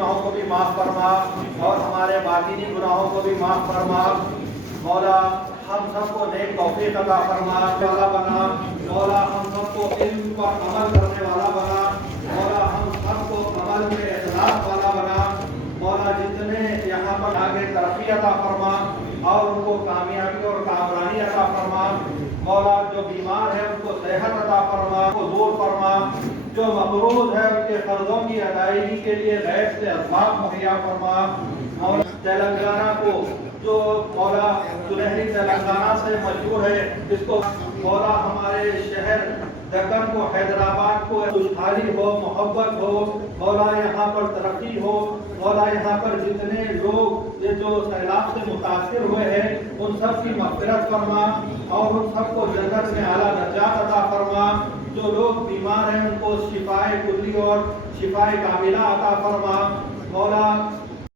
گناہوں کو بھی معاف فرما اور ہمارے باطنی گناہوں کو بھی معاف فرما مولا. ہم سب کو نیک توفیق عطا فرما والا بنا مولا. ہم سب کو علم پر عمل کرنے والا بنا مولا. ہم سب کو عمل میں اخلاص والا بنا مولا. جتنے یہاں پر آگے ترقی عطا فرما اور ان کو کامیابی اور کامرانی عطا فرما مولا. جو بیمار ہے ان کو صحت عطا فرما, کو دور فرما. جو مقروض ہے ان کے قرضوں کی ادائیگی کے لیے غیب سے اسباب مہیا فرما مولا. تلنگانہ کو جو مولا سنہری تلنگانہ سے مشہور ہے اس کو مولا ہمارے شہر دکن کو حیدرآباد کو خوشحالی ہو, محبت ہو مولا. یہاں پر ترقی ہو مولا. یہاں پر جتنے لوگ یہ جو سیلاب سے متاثر ہوئے ہیں ان سب کی مغفرت فرما اور ان سب کو جنت میں اعلیٰ درجات عطا فرما. جو لوگ بیمار ہیں ان کو شفائے کلی اور شفائے کاملہ عطا فرما مولا.